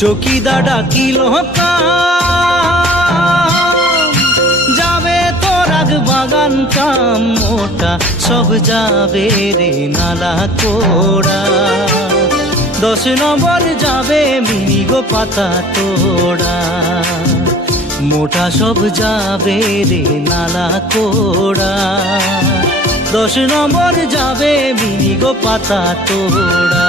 চকিদার ডাকিল যাবে তোর আগ বাগান কাম মোটা সব যাবে রে নালা কোড়া 10 নম্বর যাবে মিনি গো পাতা তোড়া মোটা সব যাবে রে নালা কোড়া 10 নম্বর যাবে মিনি গো পাতা তোড়া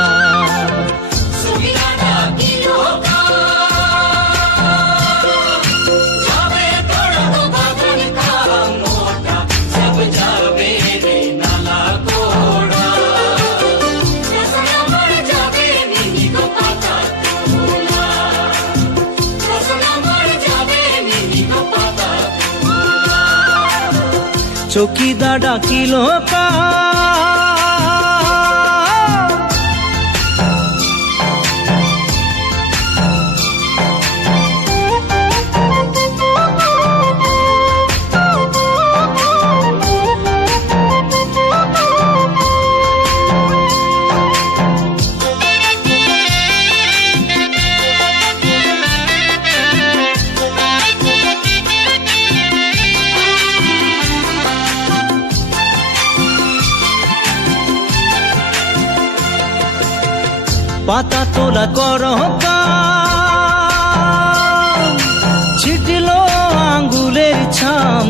চকিদার ডাকিল পাতা তোলা কর ছিটিল আঙ্গুলের ছাম